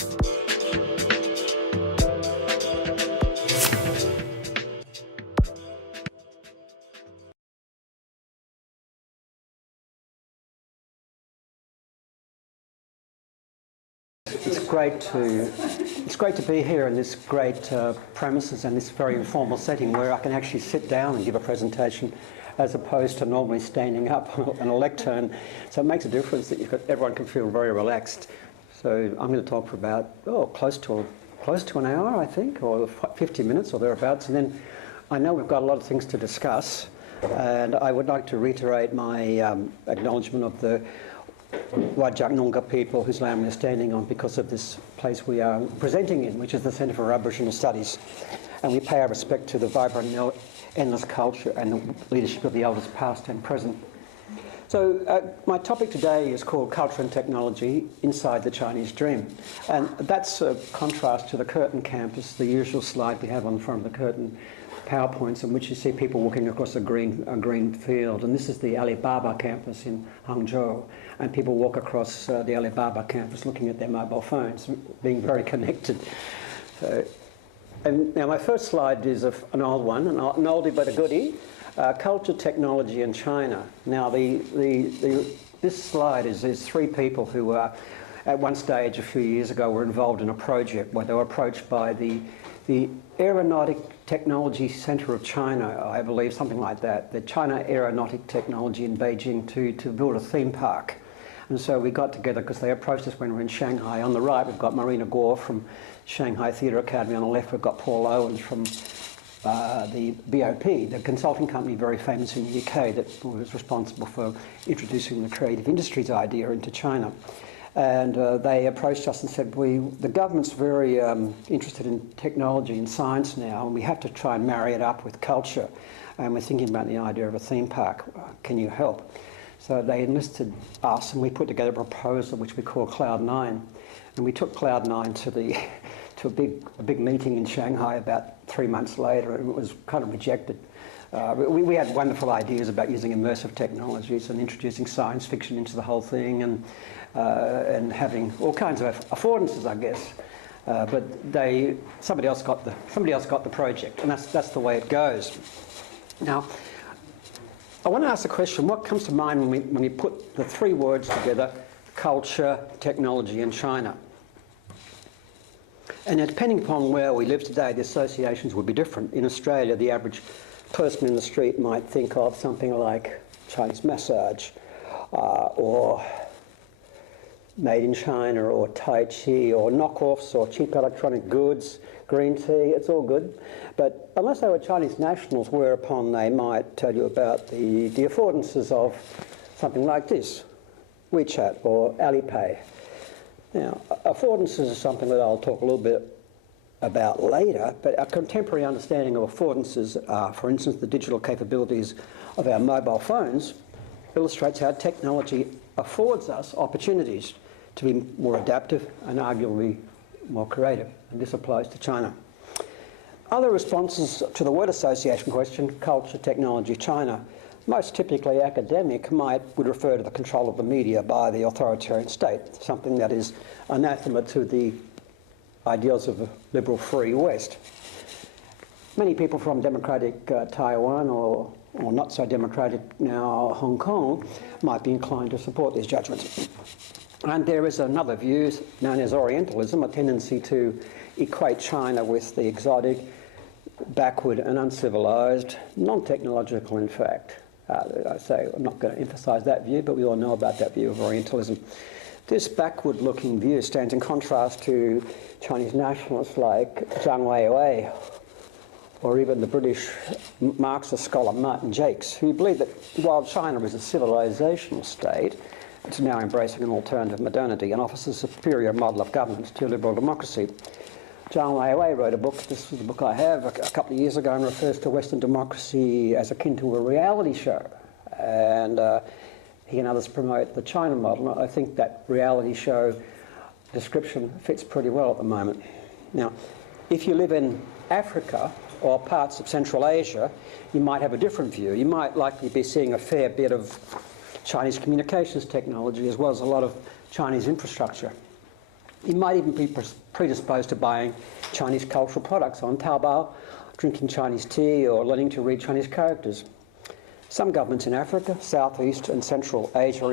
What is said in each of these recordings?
It's great to be here in this great premises and this very informal setting where I can actually sit down and give a presentation as opposed to normally standing up on a lectern. So it makes a difference that everyone can feel very relaxed. So I'm going to talk for about close to an hour, I think, or 50 minutes or thereabouts. And then I know we've got a lot of things to discuss, and I would like to reiterate my acknowledgement of the Whadjuk Noongar people whose land we're standing on because of this place we are presenting in, which is the Centre for Aboriginal Studies. And we pay our respect to the vibrant and endless culture and the leadership of the elders past and present. So my topic today is called Culture and Technology Inside the Chinese Dream. And that's a contrast to the Curtin campus, the usual slide we have on the front of the Curtin PowerPoints, in which you see people walking across a green field. And this is the Alibaba campus in Hangzhou. And people walk across the Alibaba campus looking at their mobile phones, being very connected. And now my first slide is an old one, an oldie but a goodie. Culture, technology and China. Now this slide is three people who were, at one stage a few years ago, were involved in a project where they were approached by the Aeronautic Technology Centre of China, I believe, something like that, the China Aeronautic Technology in Beijing to build a theme park. And so we got together because they approached us when we were in Shanghai. On the right, we've got Marina Gore from Shanghai Theatre Academy. On the left, we've got Paul Owens from the BOP, the consulting company very famous in the UK that was responsible for introducing the creative industries idea into China. And they approached us and said, the government's very interested in technology and science now, and we have to try and marry it up with culture. And we're thinking about the idea of a theme park. Can you help? So they enlisted us, and we put together a proposal which we call Cloud9. And we took Cloud9 to a big meeting in Shanghai about 3 months later, and it was kind of rejected. We had wonderful ideas about using immersive technologies and introducing science fiction into the whole thing, and having all kinds of affordances, I guess. But somebody else got the project, and that's the way it goes. Now, I want to ask the question: what comes to mind when we put the three words together, culture, technology, and China? And depending upon where we live today, the associations would be different. In Australia, the average person in the street might think of something like Chinese massage, or made in China, or Tai Chi, or knockoffs, or cheap electronic goods, green tea. It's all good. But unless they were Chinese nationals, whereupon they might tell you about the affordances of something like this, WeChat or Alipay. Now, affordances is something that I'll talk a little bit about later, but our contemporary understanding of affordances, for instance, the digital capabilities of our mobile phones, illustrates how technology affords us opportunities to be more adaptive and arguably more creative, and this applies to China. Other responses to the word association question, culture, technology, China, most typically academic, would refer to the control of the media by the authoritarian state, something that is anathema to the ideals of a liberal free West. Many people from democratic Taiwan or not so democratic now Hong Kong might be inclined to support these judgments. And there is another view known as Orientalism, a tendency to equate China with the exotic, backward and uncivilized, non-technological in fact. I say I'm not going to emphasise that view, but we all know about that view of Orientalism. This backward-looking view stands in contrast to Chinese nationalists like Zhang Weiwei, or even the British Marxist scholar Martin Jakes, who believe that while China is a civilizational state, it's now embracing an alternative modernity and offers a superior model of governance to liberal democracy. Zhang Weiwei wrote a book, this is the book I have, a couple of years ago, and refers to Western democracy as akin to a reality show. And he and others promote the China model. I think that reality show description fits pretty well at the moment. Now, if you live in Africa or parts of Central Asia, you might have a different view. You might likely be seeing a fair bit of Chinese communications technology as well as a lot of Chinese infrastructure. You might even be predisposed to buying Chinese cultural products on Taobao, drinking Chinese tea, or learning to read Chinese characters. Some governments in Africa, Southeast and Central Asia are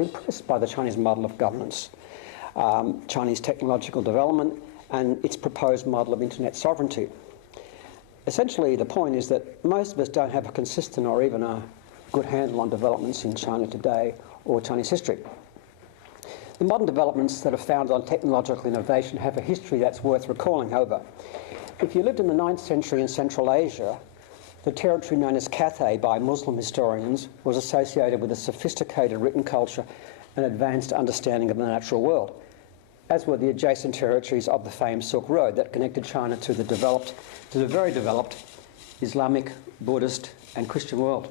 impressed by the Chinese model of governance, Chinese technological development, and its proposed model of internet sovereignty. Essentially, the point is that most of us don't have a consistent or even a good handle on developments in China today or Chinese history. The modern developments that are founded on technological innovation have a history that's worth recalling. However, if you lived in the 9th century in Central Asia, the territory known as Cathay by Muslim historians was associated with a sophisticated written culture and advanced understanding of the natural world, as were the adjacent territories of the famed Silk Road that connected China to the very developed Islamic, Buddhist and Christian world.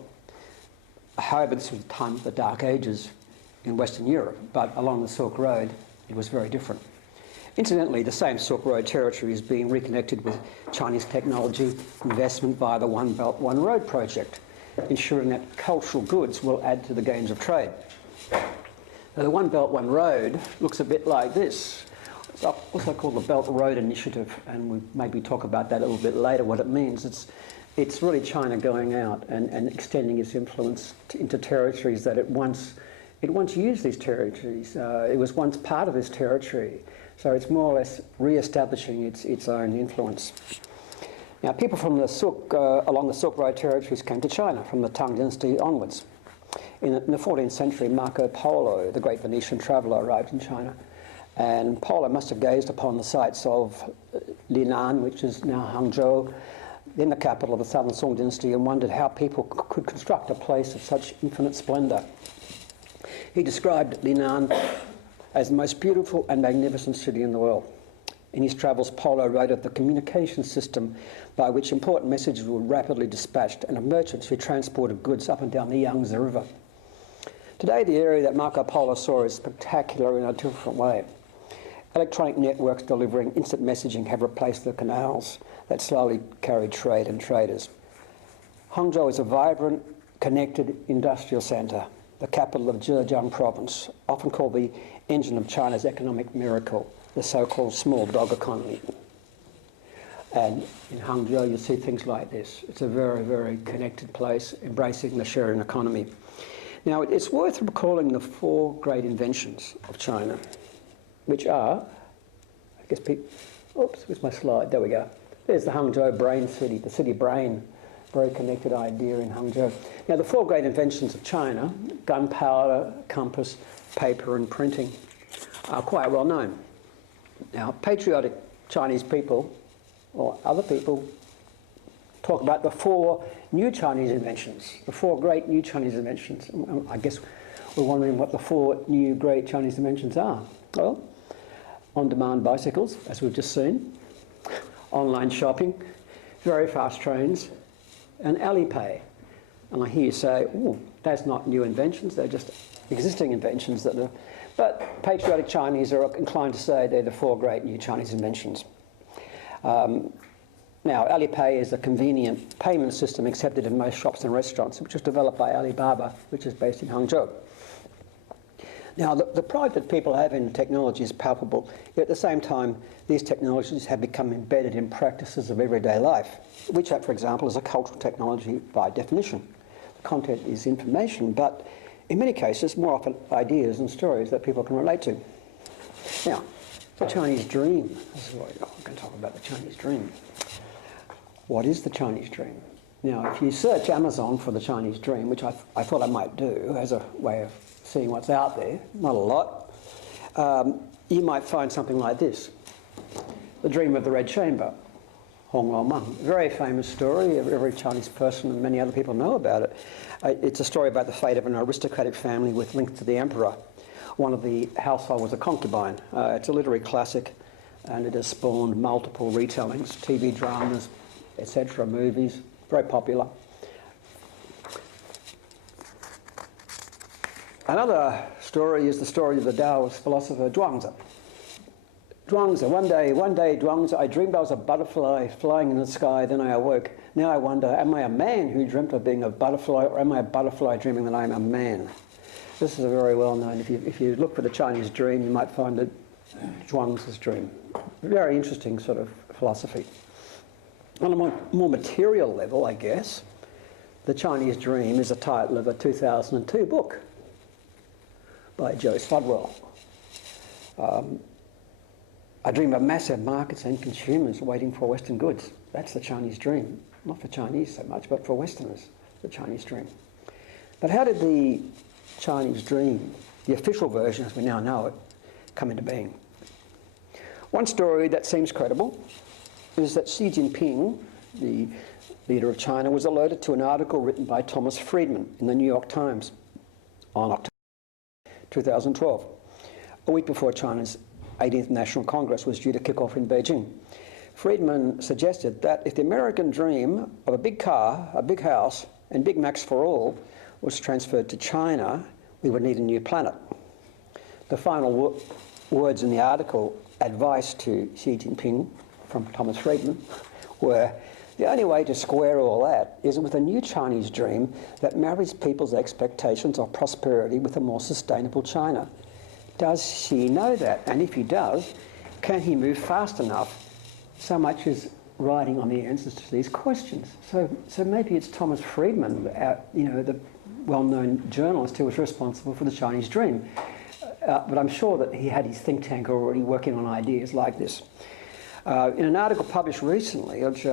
However, this was the time of the Dark Ages in Western Europe, but along the Silk Road it was very different. Incidentally, the same Silk Road territory is being reconnected with Chinese technology investment via the One Belt, One Road project, ensuring that cultural goods will add to the gains of trade. Now, the One Belt, One Road looks a bit like this. It's also called the Belt Road Initiative, and we'll maybe talk about that a little bit later, what it means. It's really China going out and extending its influence into territories that it once used these territories. It was once part of this territory. So it's more or less re-establishing its own influence. Now, people from the along the Silk Road territories came to China from the Tang Dynasty onwards. In the 14th century, Marco Polo, the great Venetian traveller, arrived in China. And Polo must have gazed upon the sites of Linan, which is now Hangzhou, then the capital of the Southern Song Dynasty, and wondered how people could construct a place of such infinite splendour. He described Linan as the most beautiful and magnificent city in the world. In his travels, Polo wrote of the communication system by which important messages were rapidly dispatched and of merchants who transported goods up and down the Yangtze River. Today, the area that Marco Polo saw is spectacular in a different way. Electronic networks delivering instant messaging have replaced the canals that slowly carried trade and traders. Hangzhou is a vibrant, connected industrial centre, the capital of Zhejiang province, often called the engine of China's economic miracle, the so-called small dog economy. And in Hangzhou, you see things like this. It's a very, very connected place, embracing the sharing economy. Now, it's worth recalling the 4 great inventions of China, which are, I guess, oops, where's my slide? There we go. There's the Hangzhou brain city, the city brain, very connected idea in Hangzhou. Now, the 4 great inventions of China, gunpowder, compass, paper and printing, are quite well known. Now, patriotic Chinese people, or other people, talk about the 4 new Chinese inventions, the 4 great new Chinese inventions. I guess we're wondering what the 4 new great Chinese inventions are. Well, on-demand bicycles, as we've just seen, online shopping, very fast trains, and Alipay. And I hear you say, oh, that's not new inventions, they're just existing inventions that are... But patriotic Chinese are inclined to say they're the 4 great new Chinese inventions. Now, Alipay is a convenient payment system accepted in most shops and restaurants, which was developed by Alibaba, which is based in Hangzhou. Now, the pride that people have in technology is palpable, yet at the same time, these technologies have become embedded in practices of everyday life. WeChat, for example, is a cultural technology by definition. The content is information, but in many cases, more often ideas and stories that people can relate to. Now, the Chinese dream. This is what we're going to talk about, the Chinese dream. What is the Chinese dream? Now, if you search Amazon for the Chinese dream, which I thought I might do as a way of seeing what's out there, not a lot, you might find something like this. The Dream of the Red Chamber, Hong Lo Meng. Very famous story. Every Chinese person and many other people know about it. It's a story about the fate of an aristocratic family with links to the emperor. One of the household was a concubine. It's a literary classic, and it has spawned multiple retellings, TV dramas, etc., movies, very popular. Another story is the story of the Taoist philosopher Zhuangzi. Zhuangzi, one day, Zhuangzi, I dreamed I was a butterfly flying in the sky, then I awoke. Now I wonder, am I a man who dreamt of being a butterfly, or am I a butterfly dreaming that I'm a man? This is a very well known, if you look for the Chinese dream, you might find it Zhuangzi's dream. Very interesting sort of philosophy. On a more material level, I guess, The Chinese Dream is the title of a 2002 book by Joe Sludwell. I dream of massive markets and consumers waiting for Western goods. That's the Chinese dream. Not for Chinese so much, but for Westerners, the Chinese dream. But how did the Chinese dream, the official version as we now know it, come into being? One story that seems credible is that Xi Jinping, the leader of China, was alerted to an article written by Thomas Friedman in the New York Times on October 2012, a week before China's 18th National Congress was due to kick off in Beijing. Friedman suggested that if the American dream of a big car, a big house, and Big Macs for all was transferred to China, we would need a new planet. The final words in the article, advice to Xi Jinping from Thomas Friedman, were, the only way to square all that is with a new Chinese dream that marries people's expectations of prosperity with a more sustainable China. Does Xi know that? And if he does, can he move fast enough? So much as writing on the answers to these questions. So maybe it's Thomas Friedman, the well-known journalist who was responsible for the Chinese dream. But I'm sure that he had his think tank already working on ideas like this. In an article published recently, which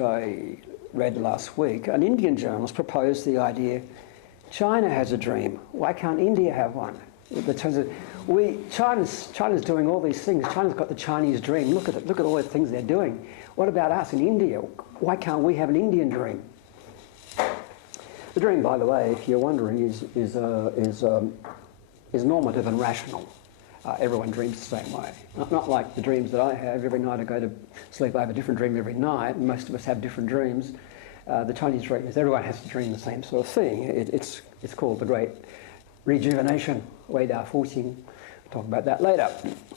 I read last week, an Indian journalist proposed the idea, China has a dream, why can't India have one? China's doing all these things. China's got the Chinese dream. Look at it. Look at all the things they're doing. What about us in India? Why can't we have an Indian dream? The dream, by the way, if you're wondering, is normative and rational. Everyone dreams the same way. Not like the dreams that I have. Every night I go to sleep, I have a different dream every night. Most of us have different dreams. The Chinese dream is everyone has to dream the same sort of thing. It's called the Great Rejuvenation, Wei Da Fuxing. We'll talk about that later.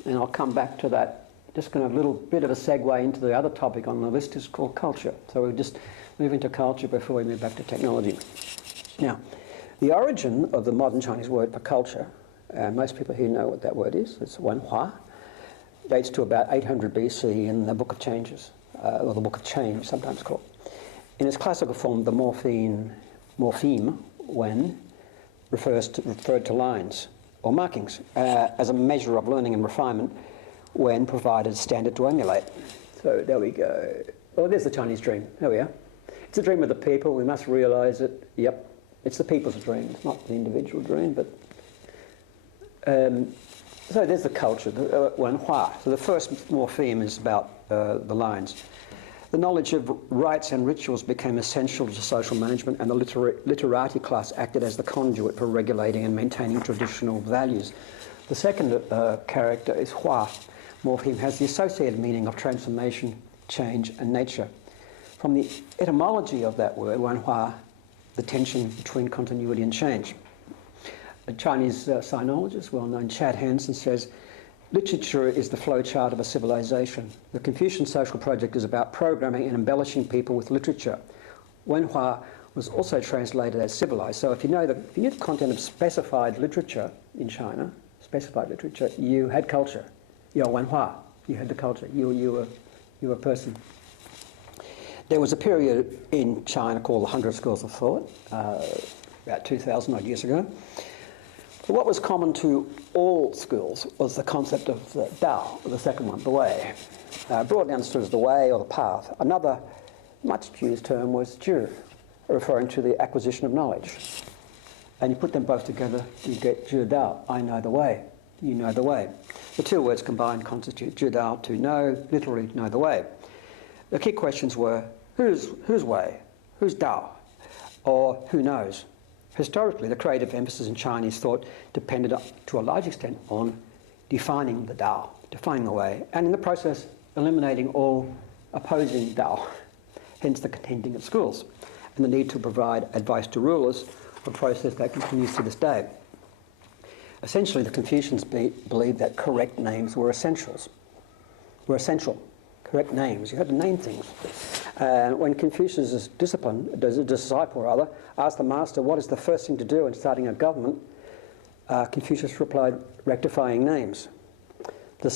And I'll come back to that. Just kind of a little bit of a segue into the other topic on the list is called culture. So we'll just move into culture before we move back to technology. Now, the origin of the modern Chinese word for culture, and most people here know what that word is, it's Wenhua, dates to about 800 BC in the Book of Changes, or the Book of Change, sometimes called. In its classical form, the morpheme wen referred to lines or markings as a measure of learning and refinement when provided a standard to emulate. So there we go. Oh, there's the Chinese dream. There we are. It's a dream of the people. We must realise it. Yep, it's the people's dream. It's not the individual dream, but so there's the culture, the Wenhua. So the first morpheme is about the lines. The knowledge of rites and rituals became essential to social management, and the literati class acted as the conduit for regulating and maintaining traditional values. The second character is Hua. Morpheme has the associated meaning of transformation, change, and nature. From the etymology of that word, Wenhua, the tension between continuity and change. A Chinese sinologist, well-known Chad Hansen, says, literature is the flowchart of a civilization. The Confucian social project is about programming and embellishing people with literature. Wenhua was also translated as civilized. So if you know the content of specified literature in China, specified literature, you had culture. You're Wenhua. You had the culture. You were a person. There was a period in China called the 100 Schools of Thought, about 2,000 odd years ago. But what was common to all schools was the concept of the Tao, the second one, the way. Broadly understood as the way or the path. Another much used term was Zhi, referring to the acquisition of knowledge. And you put them both together, you get Zhi Dao, I know the way, you know the way. The two words combined constitute Zhi Dao, to know, literally know the way. The key questions were, whose way, whose Dao, or who knows? Historically, the creative emphasis in Chinese thought depended to a large extent on defining the Tao, defining the way, and in the process eliminating all opposing Tao, hence the contending of schools, and the need to provide advice to rulers, a process that continues to this day. Essentially, the Confucians believed that correct names were essential. Correct names, you had to name things. And when Confucius' disciple asked the master what is the first thing to do in starting a government, Confucius replied, rectifying names. The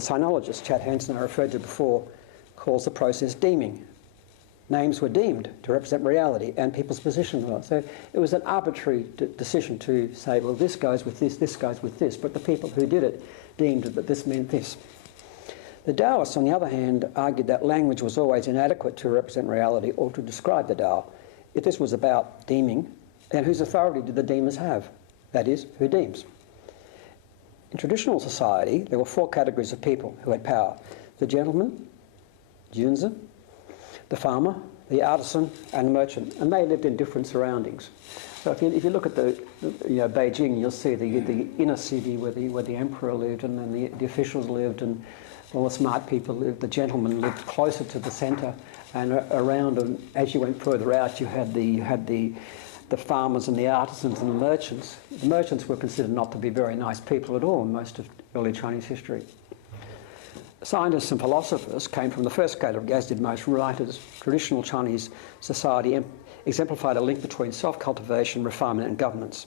sinologist, Chad Hansen, I referred to before, calls the process deeming. Names were deemed to represent reality and people's position. So it was an arbitrary decision to say, well, this goes with this goes with this, but the people who did it deemed that this meant this. The Taoists, on the other hand, argued that language was always inadequate to represent reality or to describe the Tao. If this was about deeming, then whose authority did the deemers have? That is, who deems? In traditional society, there were 4 categories of people who had power: the gentleman, Junzi, the farmer, the artisan, and the merchant, and they lived in different surroundings. So if you look at Beijing, you'll see the inner city where the emperor lived, and then the officials lived, and all the smart people lived. The gentlemen lived closer to the centre, and around, and as you went further out, you had the farmers and the artisans and the merchants. The merchants were considered not to be very nice people at all in most of early Chinese history. Scientists and philosophers came from the first category, as did most writers. Traditional Chinese society exemplified a link between self-cultivation, refinement and governance.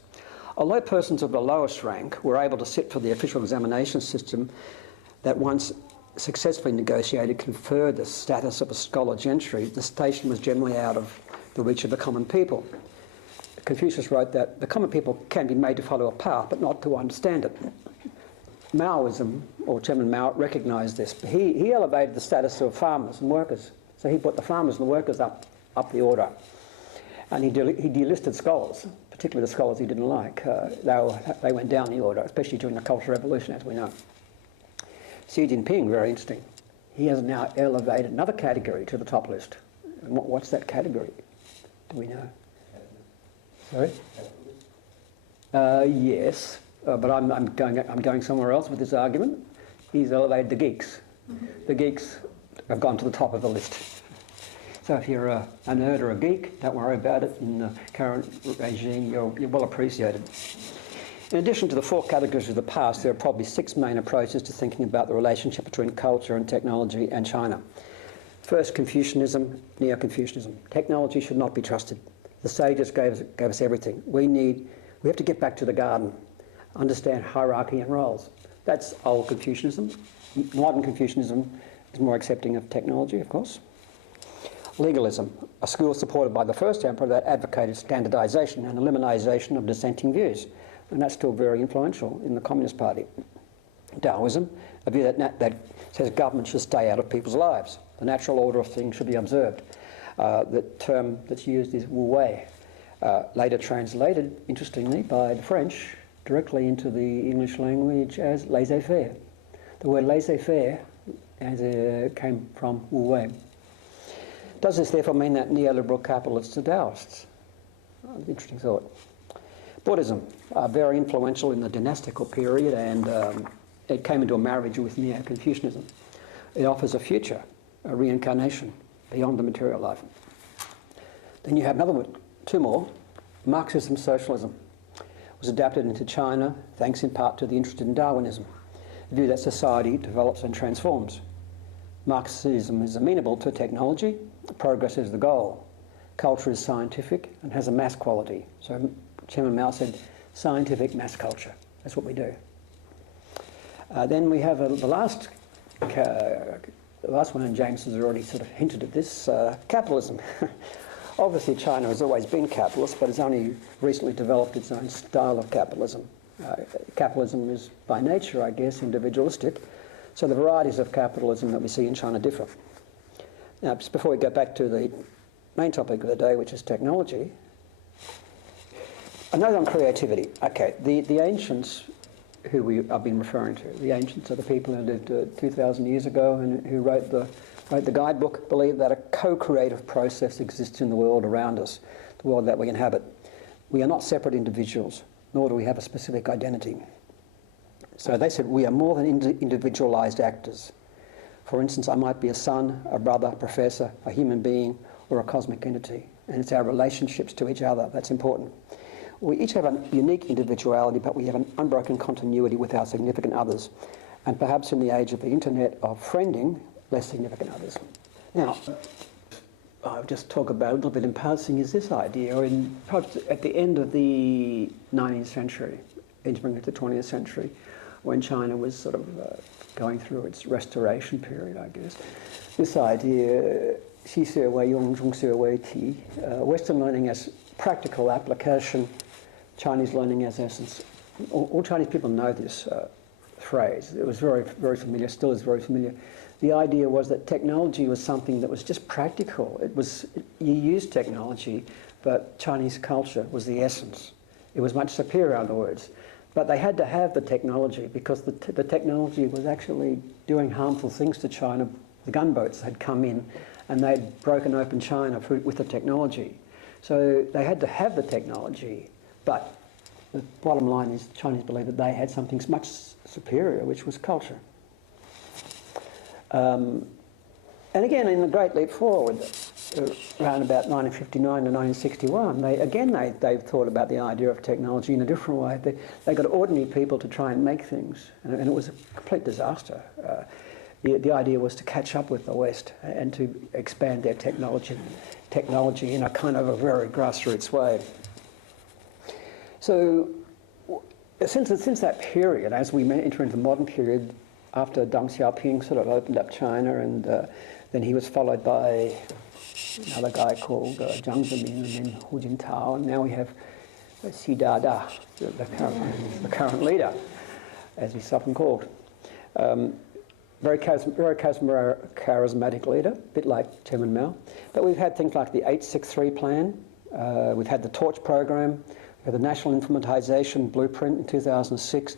Although persons of the lowest rank were able to sit for the official examination system that once successfully negotiated conferred the status of a scholar gentry, the station was generally out of the reach of the common people. Confucius wrote that the common people can be made to follow a path, but not to understand it. Maoism, or Chairman Mao, recognised this. He elevated the status of farmers and workers. So he put the farmers and the workers up the order. And he delisted scholars, particularly the scholars he didn't like. They went down the order, especially during the Cultural Revolution, as we know. Xi Jinping, very interesting. He has now elevated another category to the top list. And what's that category? Do we know? Sorry? Yes, but I'm going somewhere else with this argument. He's elevated the geeks. The geeks have gone to the top of the list. So if you're a nerd or a geek, don't worry about it. In the current regime, you're well appreciated. In addition to the 4 categories of the past, there are probably 6 main approaches to thinking about the relationship between culture and technology and China. First, Confucianism, Neo-Confucianism. Technology should not be trusted. The sages gave us everything. We have to get back to the garden, understand hierarchy and roles. That's old Confucianism. Modern Confucianism is more accepting of technology, of course. Legalism, a school supported by the first emperor that advocated standardization and elimination of dissenting views. And that's still very influential in the Communist Party. Taoism, a view that says government should stay out of people's lives. The natural order of things should be observed. The term that's used is wu wei, later translated, interestingly, by the French directly into the English language as laissez-faire. The word laissez-faire came from wu wei. Does this therefore mean that neoliberal capitalists are Taoists? Interesting thought. Buddhism, very influential in the dynastical period, and it came into a marriage with Neo-Confucianism. It offers a future, a reincarnation beyond the material life. Then you have another 2 more. Marxism, socialism was adapted into China thanks in part to the interest in Darwinism, the view that society develops and transforms. Marxism is amenable to technology, progress is the goal. Culture is scientific and has a mass quality. So Chairman Mao said, scientific mass culture. That's what we do. Then we have the last one, and James has already sort of hinted at this, capitalism. Obviously China has always been capitalist, but it's only recently developed its own style of capitalism. Capitalism is by nature, I guess, individualistic, so the varieties of capitalism that we see in China differ. Now, just before we go back to the main topic of the day, which is technology, a note on creativity. Okay, the ancients who I've been referring to, the ancients are the people who lived 2,000 years ago and who wrote the guidebook, believe that a co-creative process exists in the world around us, the world that we inhabit. We are not separate individuals, nor do we have a specific identity. So they said we are more than individualized actors. For instance, I might be a son, a brother, a professor, a human being, or a cosmic entity. And it's our relationships to each other that's important. We each have a unique individuality, but we have an unbroken continuity with our significant others. And perhaps in the age of the internet of friending, less significant others. Now, I'll just talk about a little bit in passing is this idea, at the end of the 19th century, entering into the 20th century, when China was sort of going through its restoration period, I guess. This idea, 西学为用，中学为体, Western learning as practical application, Chinese learning as essence. All Chinese people know this phrase. It was very, very familiar, still is very familiar. The idea was that technology was something that was just practical. You used technology, but Chinese culture was the essence. It was much superior, in other words. But they had to have the technology because the technology was actually doing harmful things to China. The gunboats had come in and they'd broken open China with the technology. So they had to have the technology, but the bottom line is Chinese believed that they had something much superior, which was culture. And again, in the Great Leap Forward, around about 1959 to 1961, they thought about the idea of technology in a different way. They got ordinary people to try and make things, and it was a complete disaster. The idea was to catch up with the West and to expand their technology in a kind of a very grassroots way. So since that period, as we enter into the modern period, after Deng Xiaoping sort of opened up China, and then he was followed by another guy called Jiang Zemin, and then Hu Jintao, and now we have Xi Dada, the current leader, as he's often called. Very charismatic leader, a bit like Chairman Mao. But we've had things like the 863 plan, we've had the Torch program, we had the National Informatization Blueprint in 2006,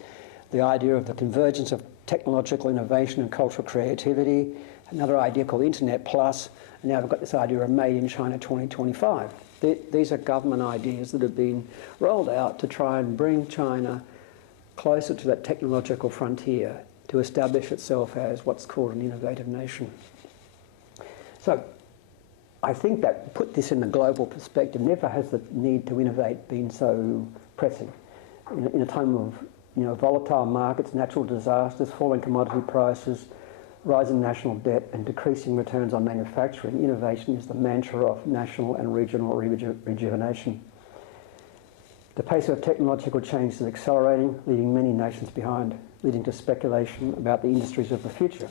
the idea of the convergence of technological innovation and cultural creativity, another idea called Internet Plus, and now we've got this idea of Made in China 2025. These are government ideas that have been rolled out to try and bring China closer to that technological frontier, to establish itself as what's called an innovative nation. So I think that put this in the global perspective, never has the need to innovate been so pressing. In a time of volatile markets, natural disasters, falling commodity prices, rising national debt and decreasing returns on manufacturing, innovation is the mantra of national and regional rejuvenation. The pace of technological change is accelerating, leaving many nations behind, leading to speculation about the industries of the future.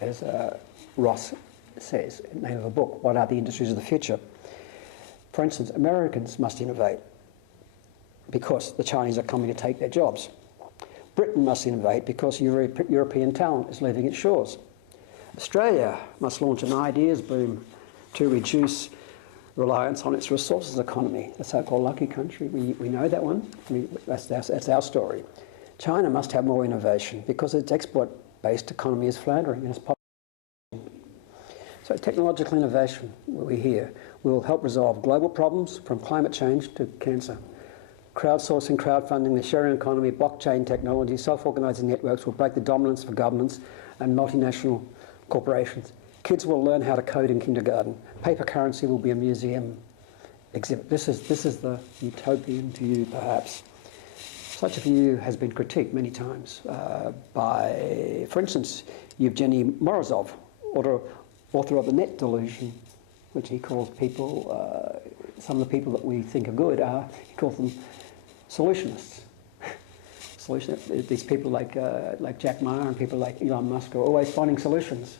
As Ross says in the name of a book, what are the industries of the future? For instance, Americans must innovate because the Chinese are coming to take their jobs. Britain must innovate because European talent is leaving its shores. Australia must launch an ideas boom to reduce reliance on its resources economy, the so-called lucky country. We know that one. That's our story. China must have more innovation because its export-based economy is floundering and its population. So technological innovation, we hear, will help resolve global problems from climate change to cancer. Crowdsourcing, crowdfunding, the sharing economy, blockchain technology, self-organising networks will break the dominance for governments and multinational corporations. Kids will learn how to code in kindergarten. Paper currency will be a museum exhibit. This is the utopian view, perhaps. Such a view has been critiqued many times by, for instance, Yevgeny Morozov, author of The Net Delusion, which he calls people, some of the people that we think are good, he calls them solutionists. These people like Jack Ma and people like Elon Musk are always finding solutions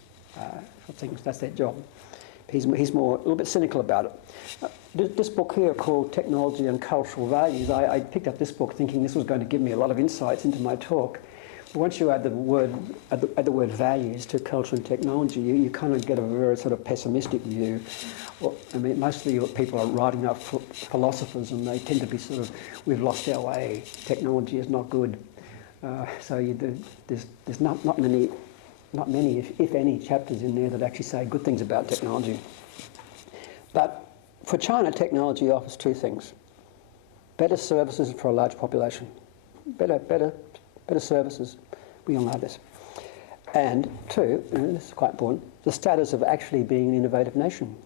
for things. That's their job. He's more a little bit cynical about it. This book here called Technology and Cultural Values, I picked up this book thinking this was going to give me a lot of insights into my talk. But once you add the word values to culture and technology, you kind of get a very sort of pessimistic view. Well, I mean, mostly people are writing up philosophers, and they tend to be sort of, we've lost our way. Technology is not good. So there's not many, if any, chapters in there that actually say good things about technology. But for China, technology offers two things: better services for a large population, better services. We all know this. And two, and this is quite important, the status of actually being an innovative nation.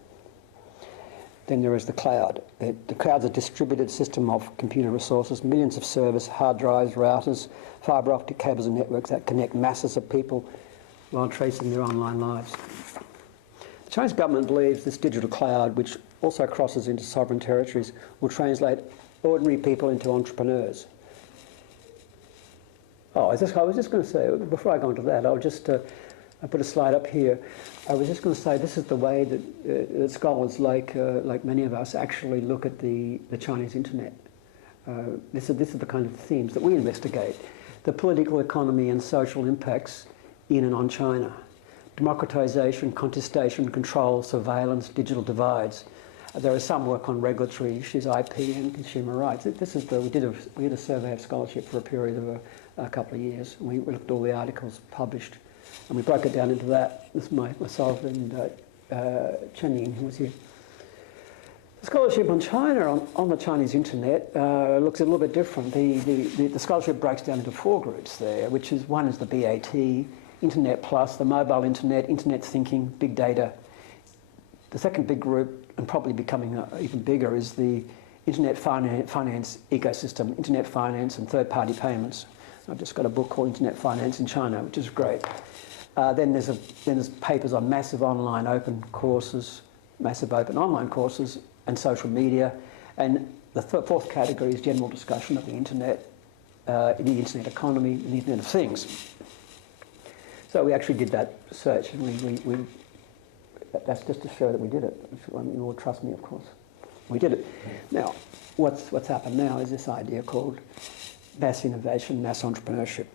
Then there is the cloud. The cloud's a distributed system of computer resources, millions of servers, hard drives, routers, fibre optic cables and networks that connect masses of people while tracing their online lives. The Chinese government believes this digital cloud, which also crosses into sovereign territories, will translate ordinary people into entrepreneurs. I was just going to say, before I go into that, I put a slide up here. I was just going to say this is the way that scholars like many of us actually look at the Chinese internet. This is the kind of themes that we investigate. The political, economy and social impacts in and on China. Democratization, contestation, control, surveillance, digital divides. There is some work on regulatory issues, IP and consumer rights. We did a survey of scholarship for a period of a couple of years. We looked at all the articles published, and we broke it down into that. This is myself and Chen Ying, who was here. The scholarship on China, on the Chinese internet, looks a little bit different. The scholarship breaks down into 4 groups there, which is, one is the BAT, Internet Plus, the mobile internet, internet thinking, big data. The second big group, and probably becoming even bigger, is the internet finance ecosystem, internet finance and third-party payments. I've just got a book called Internet Finance in China, which is great. Then there's papers on massive online open courses, massive open online courses, and social media. And the fourth category is general discussion of the internet, the internet economy, and the Internet of Things. So we actually did that research, and that's just to show that we did it. You all trust me, of course. We did it. Now, what's happened now is this idea called mass innovation, mass entrepreneurship.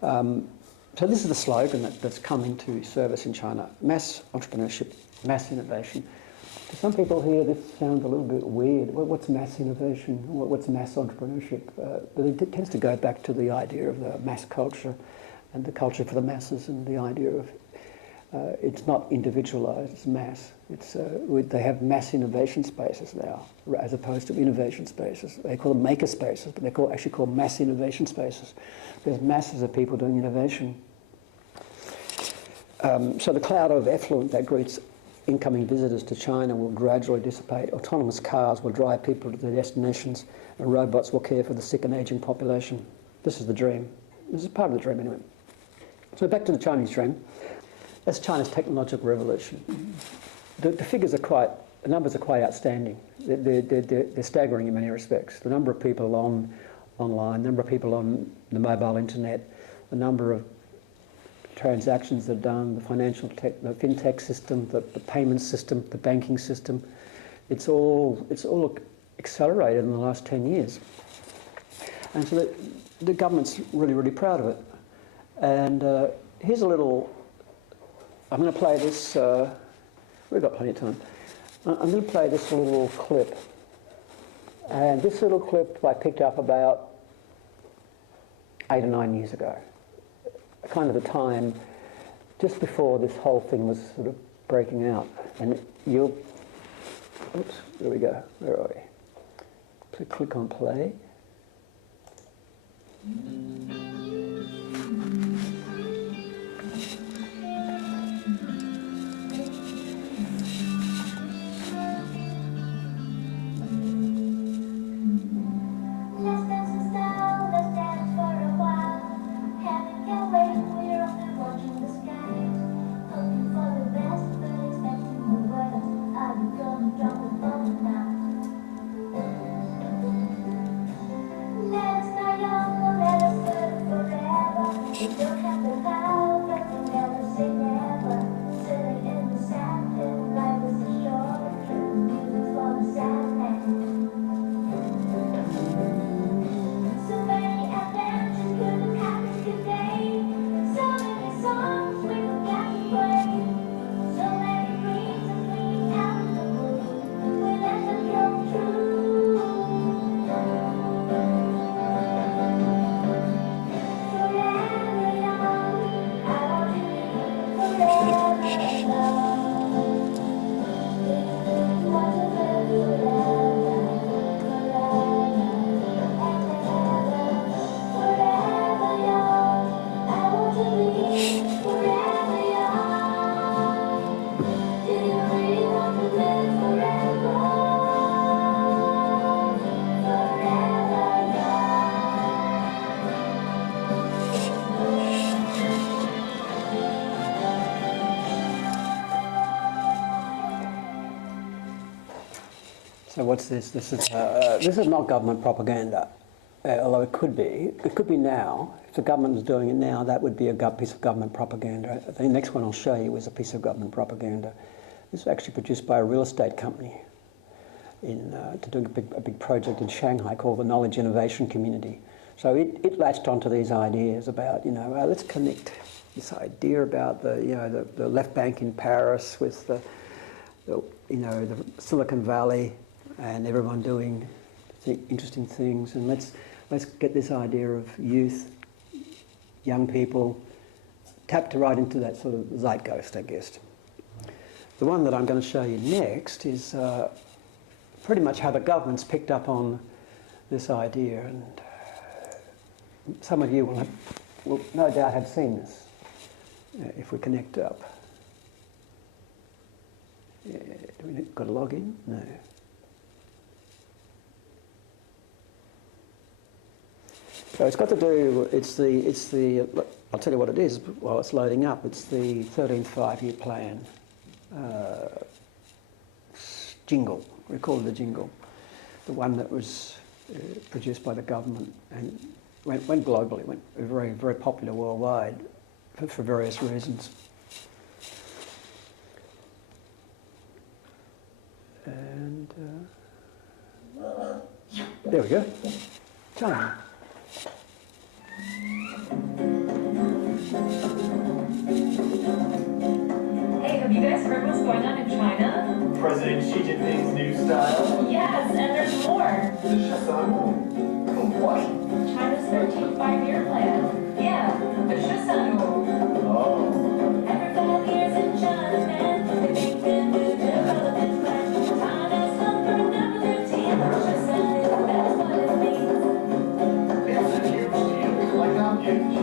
So this is the slogan that's come into service in China: mass entrepreneurship, mass innovation. To some people here, this sounds a little bit weird. What's mass innovation? What's mass entrepreneurship? But it tends to go back to the idea of the mass culture and the culture for the masses, and the idea of it's not individualized, it's mass. They have mass innovation spaces now, as opposed to innovation spaces. They call them maker spaces, but they're actually called mass innovation spaces. There's masses of people doing innovation. So the cloud of effluent that greets incoming visitors to China will gradually dissipate. Autonomous cars will drive people to their destinations, and robots will care for the sick and aging population. This is the dream. This is part of the dream, anyway. So back to the Chinese dream. That's China's technological revolution. The figures the numbers are quite outstanding. They're staggering in many respects. The number of people online, the number of people on the mobile internet, the number of transactions that are done, the financial tech, the fintech system, the payment system, the banking system. It's all accelerated in the last 10 years. And so the government's really, really proud of it. And here's a little, I'm going to play this, we've got plenty of time. I'm going to play this little clip. And this little clip I picked up about 8 or 9 years ago. Kind of the time just before this whole thing was sort of breaking out. And oops, there we go, where are we? Click on play. So what's this? This is not government propaganda. although it could be now. If the government was doing it now, that would be a piece of government propaganda. The next one I'll show you is a piece of government propaganda. This was actually produced by a real estate company to do a big project in Shanghai called the Knowledge Innovation Community. So it latched onto these ideas about, let's connect this idea about the left bank in Paris with the Silicon Valley and everyone doing interesting things, and let's get this idea of youth, young people, tapped right into that sort of zeitgeist, I guess. The one that I'm going to show you next is pretty much how the government's picked up on this idea, and some of you will no doubt have seen this if we connect up. Yeah, do we got to log in? No. So it's got to do. It's the. I'll tell you what it is while it's loading up. It's the 13th five-year plan. Jingle. We call it a jingle. The one that was produced by the government and went globally. Went very, very popular worldwide for various reasons. And there we go. China. Hey, have you guys heard what's going on in China? President Xi Jinping's new style? Yes, and there's more. What? China's 13th five-year plan. Yeah, the Shisanu. Oh. Every 5 years in China, man, they make their new development plan. China's number 13, the Shisanu, that's what it means. It's a huge deal. Like how huge?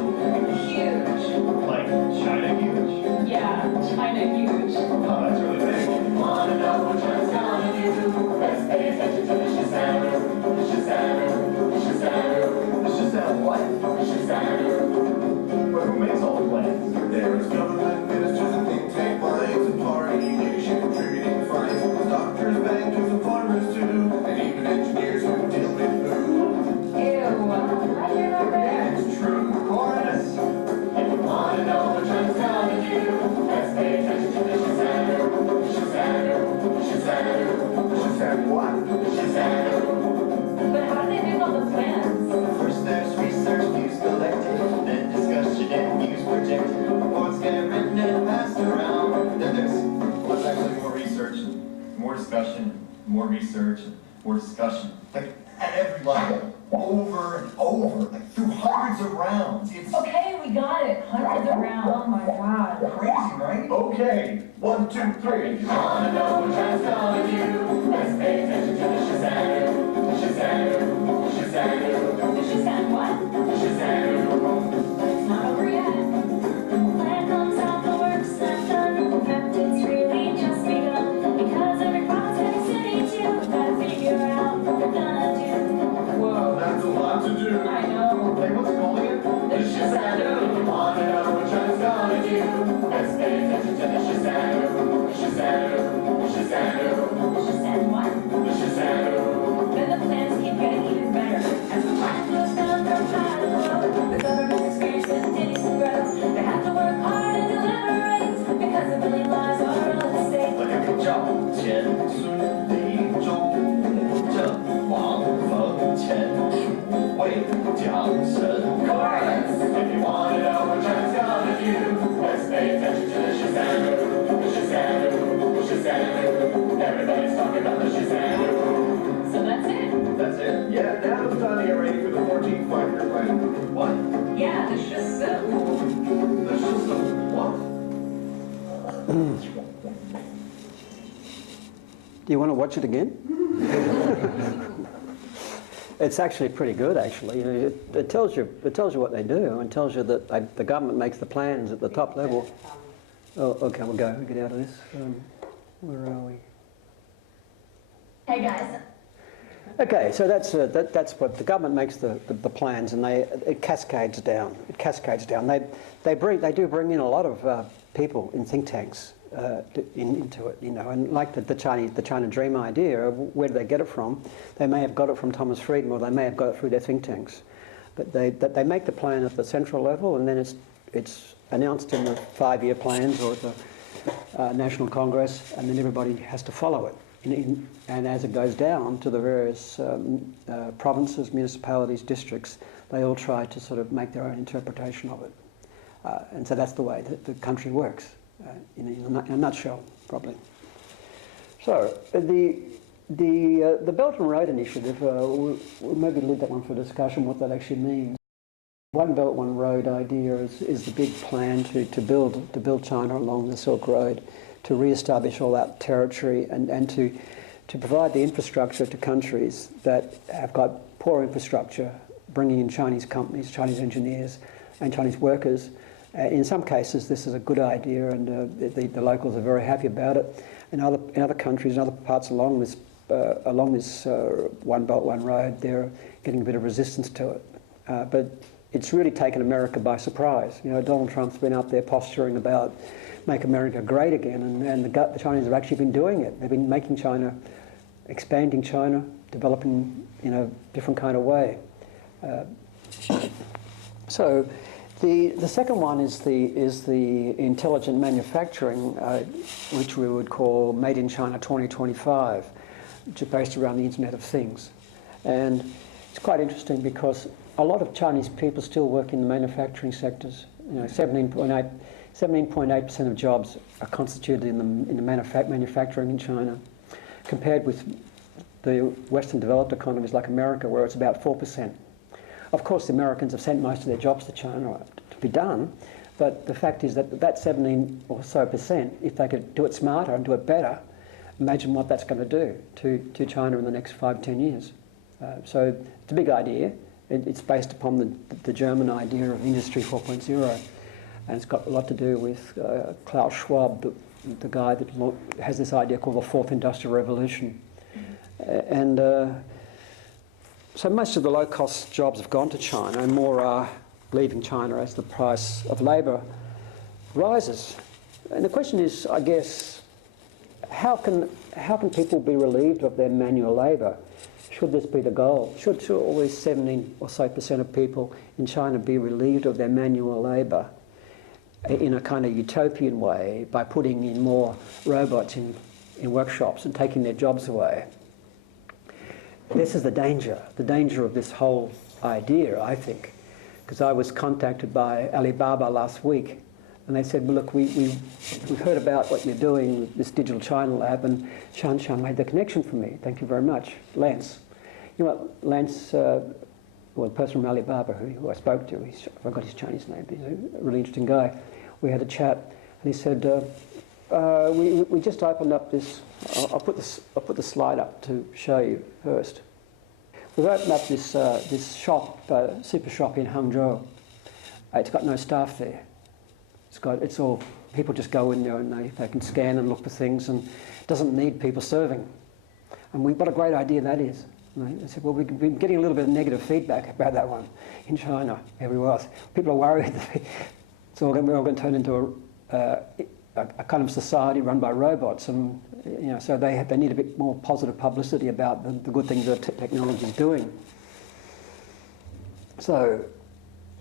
Huge. Like China huge? Yeah, China huge. Oh, that's really big. Wanna know what China's gonna do? Let's pay attention to the Shisanu. The Shisanu. The Shisanu. It's just that what? The Shisanu. But who makes all the plans? There is government ministers and think tank minds and higher education contributing fines. Doctors, bankers, and farmers too, and even engineers who deal with food. Ew, I hear that right? It's true. Chorus. If you wanna know what China's gonna do, let's pay attention to the Shisanu. The Shisanu. The Shisanu. It's just that what? The Shisanu. But how do they make all the plans? First there's research, views collected, then discussion and views projected. Reports get written and passed around. Then there's what's actually more research, more discussion, more research, more discussion. Like at every level, over and over, like through hundreds of rounds. It's Okay, we got it. Hundreds of rounds. Oh my god. crazy, right? Okay, 1, 2, 3. Wanna know what China's gonna do? Let's pay attention to the Shisanu. The Shisanu. The Shisanu. The Shisanu what? The Shisanu. But it's not over yet. Plan comes out, the work's not done. In fact, it's really just begun. Because every province and city too gotta figure out what they're gonna do. Whoa. That's a lot to do. I know. Like what's calling it? The Shisanu. Wanna know what China's gonna do? Let's pay attention to the Shisanu. The Shisanu. The Shisanu. The Shisanu what? The Shisanu. Then the plans keep getting even better. As the time goes down, they're high and low. The government's experiencing continues to grow. They have to work hard and deliberate because a million lives are at stake. 赵钱孙李周吴郑王冯钱楚魏蒋沈 Chorus. If you wanna know what China's gonna do, let's pay attention to the Shisanu. The Shisanu. The Shisanu. Everybody's talking about the Shisanu. So that's it. That's it? Yeah, now it's time to get ready for the 14th five-year plan. What? Yeah, it's just so. The Shisanu. What? Do you want to watch it again? It's actually pretty good, actually. It tells you what they do, and tells you that the government makes the plans at the top level. Oh, okay, we'll go. We'll get out of this. Where are we? Hey guys. Okay, so that's what the government makes the plans, and it cascades down. It cascades down. They do bring in a lot of people in think tanks into it, you know. And like the China Dream idea, where do they get it from? They may have got it from Thomas Friedman, or they may have got it through their think tanks. But they make the plan at the central level, and then it's announced in the 5-year plans or at the National Congress, and then everybody has to follow it. And as it goes down to the various provinces, municipalities, districts, they all try to sort of make their own interpretation of it. And so that's the way that the country works, in a nutshell, probably. So the Belt and Road Initiative, we'll maybe leave that one for discussion, what that actually means. One Belt, One Road idea is the big plan to build China along the Silk Road, to re-establish all that territory and to provide the infrastructure to countries that have got poor infrastructure, bringing in Chinese companies, Chinese engineers and Chinese workers. In some cases this is a good idea, and the locals are very happy about it. In other countries, in other parts along this One Belt, One Road, they're getting a bit of resistance to it. But it's really taken America by surprise. You know, Donald Trump's been out there posturing about make America great again, and the Chinese have actually been doing it. They've been making China, expanding China, developing in a different kind of way. So the second one is the intelligent manufacturing, which we would call Made in China 2025, which is based around the Internet of Things. And it's quite interesting because a lot of Chinese people still work in the manufacturing sectors. You know, 17.8% of jobs are constituted in the manufacturing in China, compared with the Western developed economies like America, where it's about 4%. Of course, the Americans have sent most of their jobs to China to be done, but the fact is that 17 or so %, if they could do it smarter and do it better, imagine what that's going to do to China in the next 5-10 years. So it's a big idea. It's based upon the German idea of Industry 4.0, and it's got a lot to do with Klaus Schwab, the guy that has this idea called the Fourth Industrial Revolution. And so most of the low-cost jobs have gone to China, and more are leaving China as the price of labour rises. And the question is, I guess, how can people be relieved of their manual labour? Should this be the goal? Should all these 17 or so % of people in China be relieved of their manual labour in a kind of utopian way by putting in more robots in workshops and taking their jobs away? This is the danger of this whole idea, I think, because I was contacted by Alibaba last week, and they said, well, look, we've heard about what you're doing with this Digital China Lab, and Shan made the connection for me. Thank you very much. Lance. You know what, Lance, well, the person from Alibaba who I spoke to, I forgot his Chinese name, he's a really interesting guy. We had a chat, and he said, we just opened up this, I'll put the slide up to show you first. We've opened up this shop, super shop in Hangzhou. It's got no staff there. It's all, people just go in there and they can scan and look for things, and it doesn't need people serving. And what a great idea that is. I said, well, we've been getting a little bit of negative feedback about that one in China, everywhere else. People are worried that we're all going to turn into a kind of society run by robots, and so they need a bit more positive publicity about the good things that technology is doing. So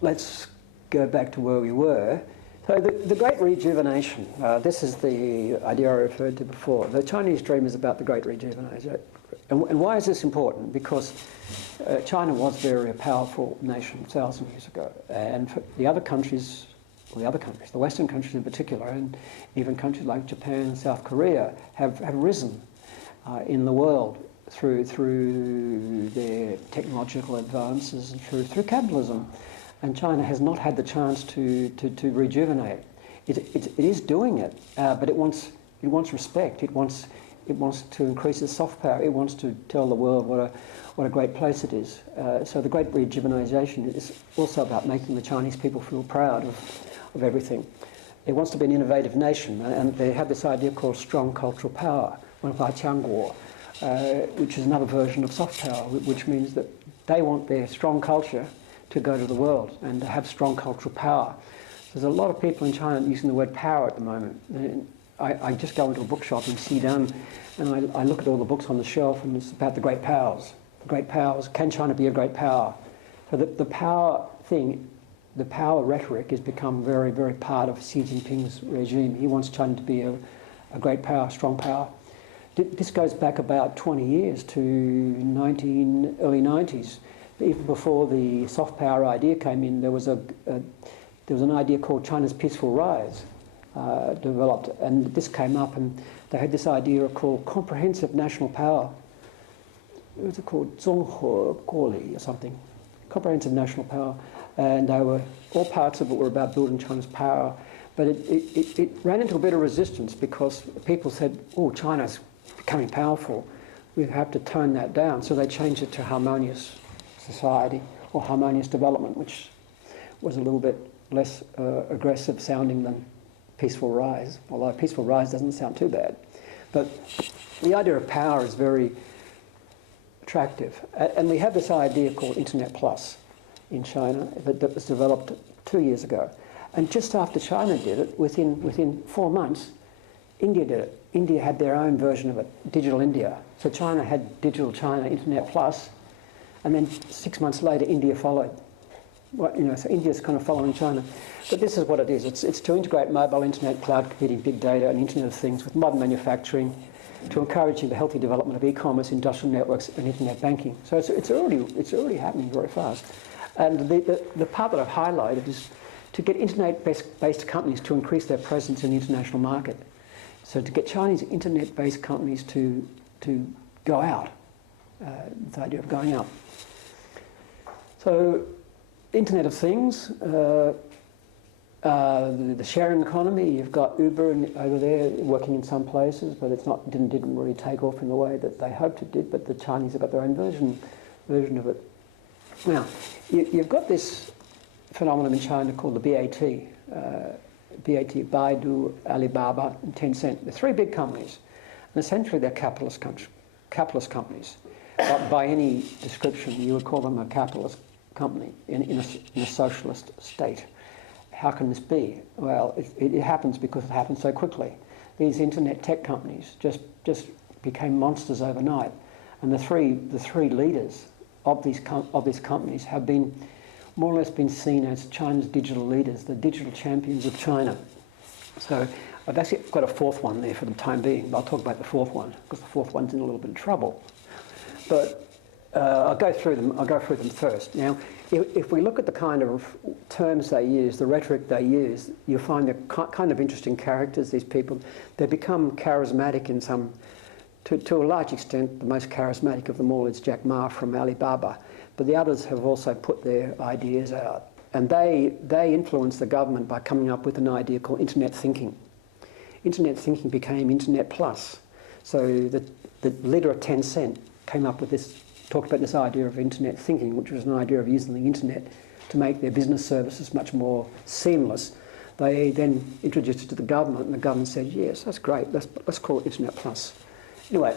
let's go back to where we were. So the Great Rejuvenation, this is the idea I referred to before. The Chinese dream is about the Great Rejuvenation. And why is this important? Because China was very a powerful nation 1,000 years ago, and the other countries, the Western countries in particular, and even countries like Japan and South Korea have risen in the world through their technological advances and through capitalism. And China has not had the chance to rejuvenate. It is doing it, but it wants respect. It wants to increase its soft power. It wants to tell the world what a great place it is. So the Great Rejuvenation is also about making the Chinese people feel proud of everything. It wants to be an innovative nation, and they have this idea called strong cultural power, which is another version of soft power, which means that they want their strong culture to go to the world and to have strong cultural power. There's a lot of people in China using the word power at the moment. And I just go into a bookshop in Xidang and I look at all the books on the shelf and it's about the great powers. The great powers, can China be a great power? So the power thing, the power rhetoric has become very, very part of Xi Jinping's regime. He wants China to be a great power, strong power. This goes back about 20 years to early 90s. Even before the soft power idea came in, there was an idea called China's peaceful rise developed, and this came up, and they had this idea called comprehensive national power. What was it called? 综合国力 or something. Comprehensive national power, and they were all parts of it were about building China's power, but it ran into a bit of resistance because people said, "Oh, China's becoming powerful. We have to tone that down." So they changed it to harmonious society or harmonious development, which was a little bit less aggressive sounding than peaceful rise, although peaceful rise doesn't sound too bad. But the idea of power is very attractive. And we have this idea called Internet Plus in China that was developed 2 years ago. And just after China did it, within 4 months, India did it. India had their own version of it, Digital India. So China had Digital China, Internet Plus, and then 6 months later, India followed. Well, so India's kind of following China. But this is what it is. It's to integrate mobile internet, cloud computing, big data, and Internet of Things with modern manufacturing, to encouraging the healthy development of e-commerce, industrial networks, and internet banking. So it's already happening very fast. And the part that I've highlighted is to get internet-based companies to increase their presence in the international market. So to get Chinese internet-based companies to go out, the idea of going out. So Internet of Things, the sharing economy. You've got Uber over there working in some places, but didn't really take off in the way that they hoped it did. But the Chinese have got their own version of it. Now, you've got this phenomenon in China called the BAT. BAT, Baidu, Alibaba, and Tencent. They're three big companies, and essentially they're capitalist companies. By any description, you would call them a capitalist company in a socialist state. How can this be? Well, it happens because it happens so quickly. These internet tech companies just became monsters overnight, and the three leaders of these companies have been more or less been seen as China's digital leaders, the digital champions of China. So I've actually got a fourth one there for the time being, but I'll talk about the fourth one because the fourth one's in a little bit of trouble. But I'll go through them first. Now, if we look at the kind of terms they use, the rhetoric they use, you'll find they're kind of interesting characters, these people. They become charismatic in some, to a large extent, the most charismatic of them all is Jack Ma from Alibaba. But the others have also put their ideas out. And they influence the government by coming up with an idea called Internet thinking. Internet thinking became Internet Plus. So the leader of Tencent came up with this, talked about this idea of Internet thinking, which was an idea of using the Internet to make their business services much more seamless. They then introduced it to the government, and the government said, yes, that's great, let's call it Internet Plus. Anyway,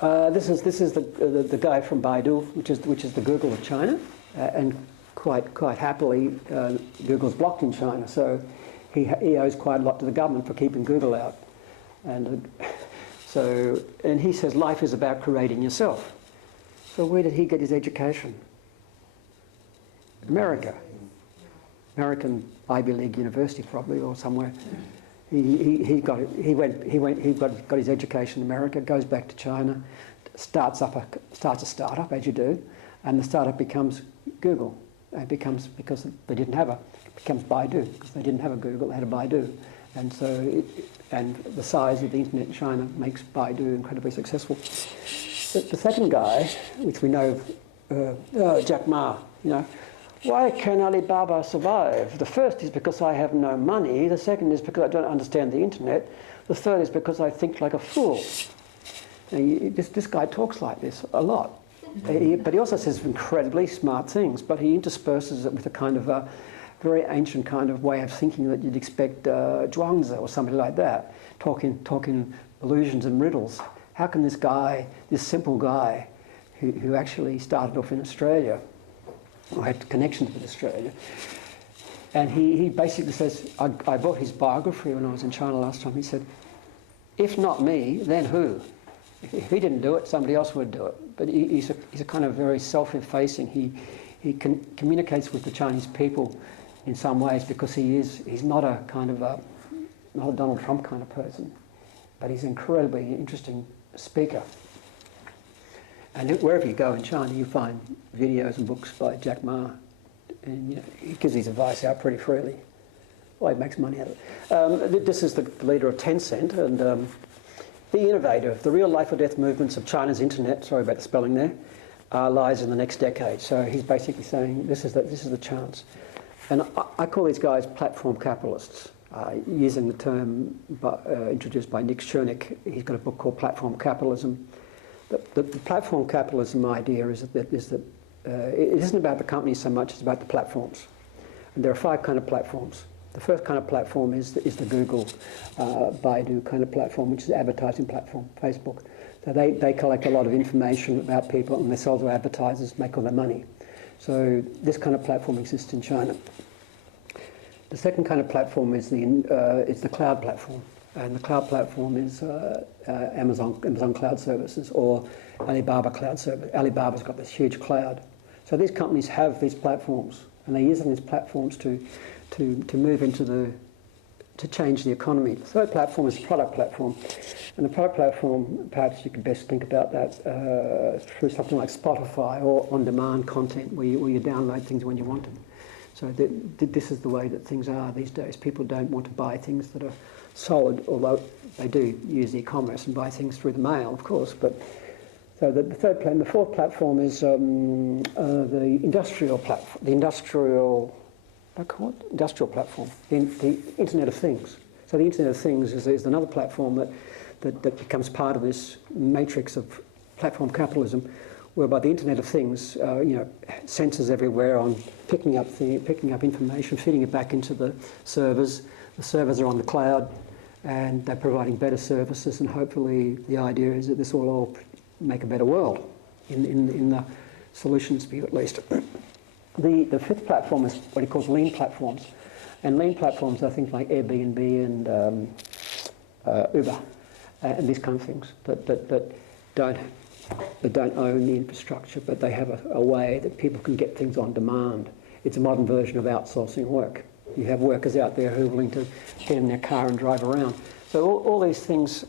this is the guy from Baidu, which is the Google of China, and quite happily, Google's blocked in China, so he owes quite a lot to the government for keeping Google out, and he says life is about creating yourself. So where did he get his education? American Ivy League University probably, or somewhere. He got his education in America, goes back to China, starts a startup, as you do, and the startup becomes Google. It becomes, because they didn't have it becomes Baidu, because they didn't have a Google, they had a Baidu. And so, and the size of the internet in China makes Baidu incredibly successful. The second guy, which we know, Jack Ma, why can Alibaba survive? The first is because I have no money. The second is because I don't understand the internet. The third is because I think like a fool. This guy talks like this a lot. But he also says incredibly smart things, but he intersperses it with a kind of a very ancient kind of way of thinking that you'd expect Zhuangzi or somebody like that, talking illusions and riddles. How can this guy, this simple guy, who actually started off in Australia, or had connections with Australia, And he basically says, I bought his biography when I was in China last time. He said, if not me, then who? If he didn't do it, somebody else would do it. But he's a kind of very self-effacing. He communicates with the Chinese people in some ways because he's not a kind of not a Donald Trump kind of person, but he's an incredibly interesting speaker. And wherever you go in China, you find videos and books by Jack Ma, and you know, he gives his advice out pretty freely. Well, he makes money out of it. This is the leader of Tencent, and the innovator of the real life or death movements of China's internet. Sorry about the spelling there. Lies in the next decade. So he's basically saying this is the chance. And I call these guys platform capitalists, using the term introduced by Nick Chernick. He's got a book called Platform Capitalism. The platform capitalism idea is that it isn't about the companies so much, it's about the platforms. And there are 5 kind of platforms. The first kind of platform is the Google, Baidu kind of platform, which is an advertising platform, Facebook. So they collect a lot of information about people and they sell to advertisers, make all their money. So this kind of platform exists in China. The second kind of platform is the cloud platform. And the cloud platform is Amazon Cloud Services or Alibaba Cloud Service. Alibaba's got this huge cloud. So these companies have these platforms, and they're using these platforms to move into to change the economy. The third platform is the product platform. And the product platform, perhaps you could best think about that through something like Spotify or on-demand content where you download things when you want them. So this is the way that things are these days. People don't want to buy things that are solid, although they do use e-commerce and buy things through the mail, of course. But so the third platform, the fourth platform is the industrial platform, the industrial platform, the Internet of Things. So the Internet of Things is another platform that becomes part of this matrix of platform capitalism, whereby the Internet of Things, sensors everywhere on picking up information, feeding it back into the servers. The servers are on the cloud, and they're providing better services. And hopefully, the idea is that this will all make a better world in the solutions view, at least. The fifth platform is what he calls lean platforms, and lean platforms are things like Airbnb and Uber and these kind of things that don't own the infrastructure, but they have a way that people can get things on demand. It's a modern version of outsourcing work. You have workers out there who are willing to get in their car and drive around. So all these things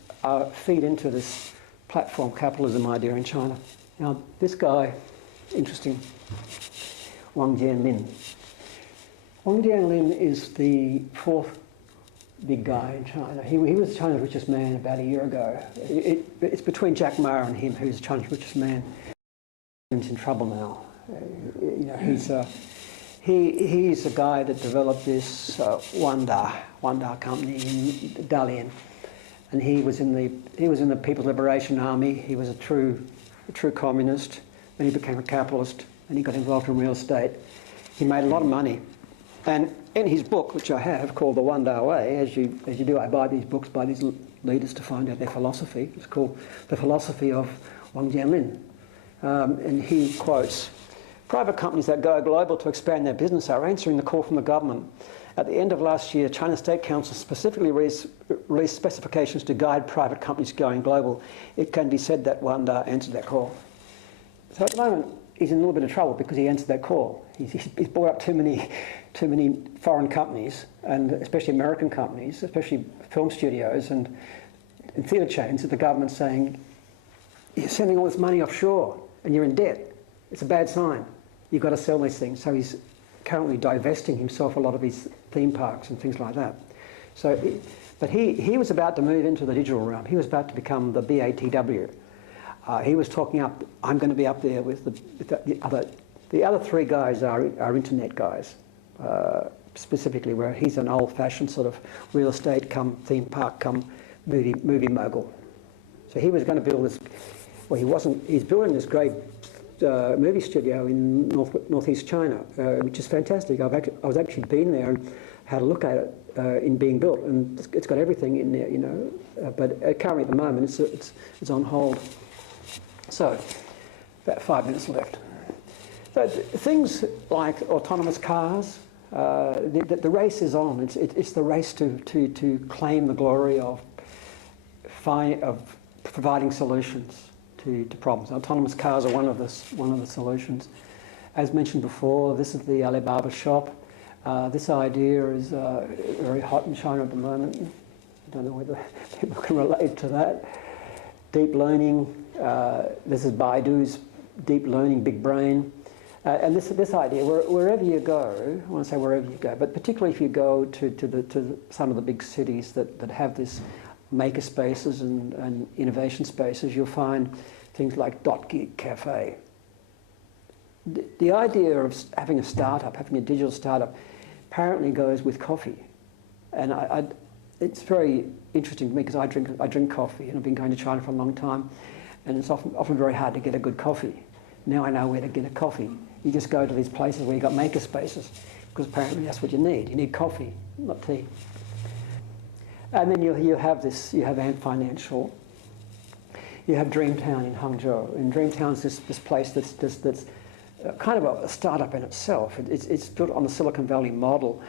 feed into this platform capitalism idea in China. Now, this guy, interesting, Wang Jianlin. Wang Jianlin is the 4th big guy in China. He was China's richest man about a year ago. It's between Jack Ma and him, who's China's richest man. He's in trouble now. He's the guy that developed this Wanda company in Dalian, and he was in the People's Liberation Army. He was a true communist. Then he became a capitalist, and he got involved in real estate. He made a lot of money, and in his book, which I have, called The Wanda Way, as you do, I buy these books by these leaders to find out their philosophy. It's called The Philosophy of Wang Jianlin, and he quotes, "Private companies that go global to expand their business are answering the call from the government. At the end of last year, China State Council specifically released specifications to guide private companies going global. It can be said that Wanda answered that call." So at the moment, he's in a little bit of trouble because he answered that call. He's bought up too many foreign companies, and especially American companies, especially film studios and theatre chains, that the government's saying, "You're sending all this money offshore and you're in debt. It's a bad sign. You've got to sell these things." So he's currently divesting himself a lot of his theme parks and things like that. So, but he was about to move into the digital realm. He was about to become the BATW. He was talking up, I'm going to be up there with the other 3 guys are internet guys, specifically, where he's an old-fashioned sort of real estate come theme park come movie mogul. So he was going to build this, well, he wasn't, he's building this great movie studio in northeast China, which is fantastic. I was actually been there and had a look at it in being built, and it's got everything in there, but currently at the moment it's on hold. So, about 5 minutes left. So things like autonomous cars, The race is on. It's the race to claim the glory of providing solutions to problems. Autonomous cars are one of the solutions. As mentioned before, this is the Alibaba shop. This idea is very hot in China at the moment. I don't know whether people can relate to that. Deep learning. This is Baidu's deep learning, big brain. And this idea, wherever you go, I want to say wherever you go, but particularly if you go to some of the big cities that have this maker spaces and innovation spaces, you'll find things like .geek Cafe. The idea of having a startup, having a digital startup, apparently goes with coffee. And it's very interesting to me because I drink coffee, and I've been going to China for a long time, and it's often very hard to get a good coffee. Now I know where to get a coffee. You just go to these places where you've got maker spaces, because apparently that's what you need. You need coffee, not tea. And then you have Ant Financial. You have Dreamtown in Hangzhou. And Dreamtown is this place that's kind of a startup in itself. It's built on the Silicon Valley model,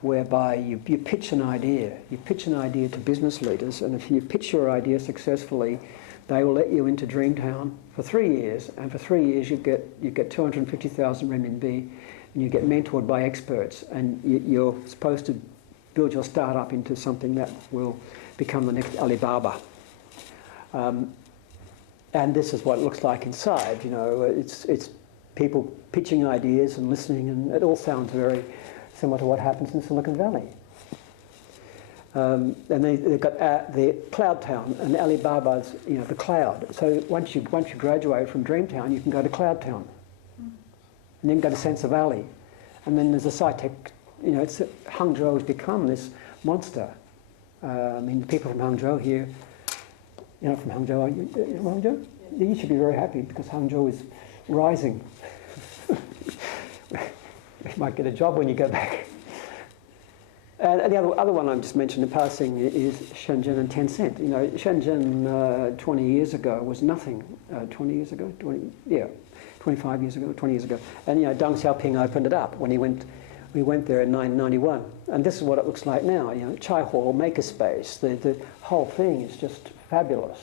whereby you pitch an idea. You pitch an idea to business leaders, and if you pitch your idea successfully, they will let you into Dreamtown for 3 years, and for 3 years you get 250,000 renminbi, and you get mentored by experts, and you're supposed to build your startup into something that will become the next Alibaba. And this is what it looks like inside. You know, it's people pitching ideas and listening, and it all sounds very similar to what happens in Silicon Valley. And they've got the Cloud Town, and Alibaba's, you know, the cloud. So once you graduate from Dreamtown, you can go to Cloud Town, and then go to Sensor Valley, and then there's a SciTech. You know, Hangzhou has become this monster. I mean, the people from Hangzhou here, you know, from Hangzhou, you know Hangzhou? Yeah. You should be very happy because Hangzhou is rising. You might get a job when you go back. And the other one I just mentioned in passing is Shenzhen and Tencent. You know, Shenzhen 20 years ago was nothing. 20 years ago? 25 years ago, 20 years ago. And, you know, Deng Xiaoping opened it up when we went there in 1991. And this is what it looks like now. You know, Chai Hall, Makerspace, the whole thing is just fabulous.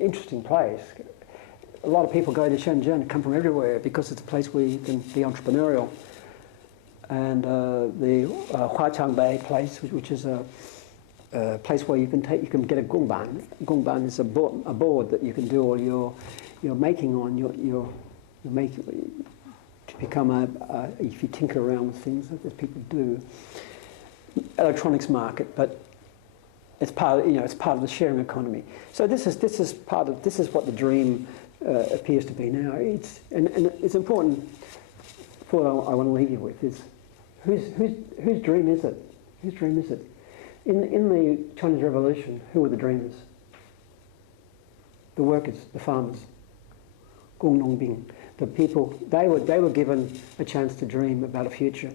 Interesting place. A lot of people go to Shenzhen, come from everywhere, because it's a place where you can be entrepreneurial. And the Huaqiangbei place, which is a place where you can get a gongban. Gongban is a board that you can do all your making on. Your make to become if you tinker around with things as people do. Electronics market, but it's part of the sharing economy. So this is what the dream appears to be now. And it's important. What I want to leave you with is whose dream is it? Whose dream is it? In the Chinese Revolution, who were the dreamers? The workers, the farmers, Gongdongbing, the people. They were given a chance to dream about a future.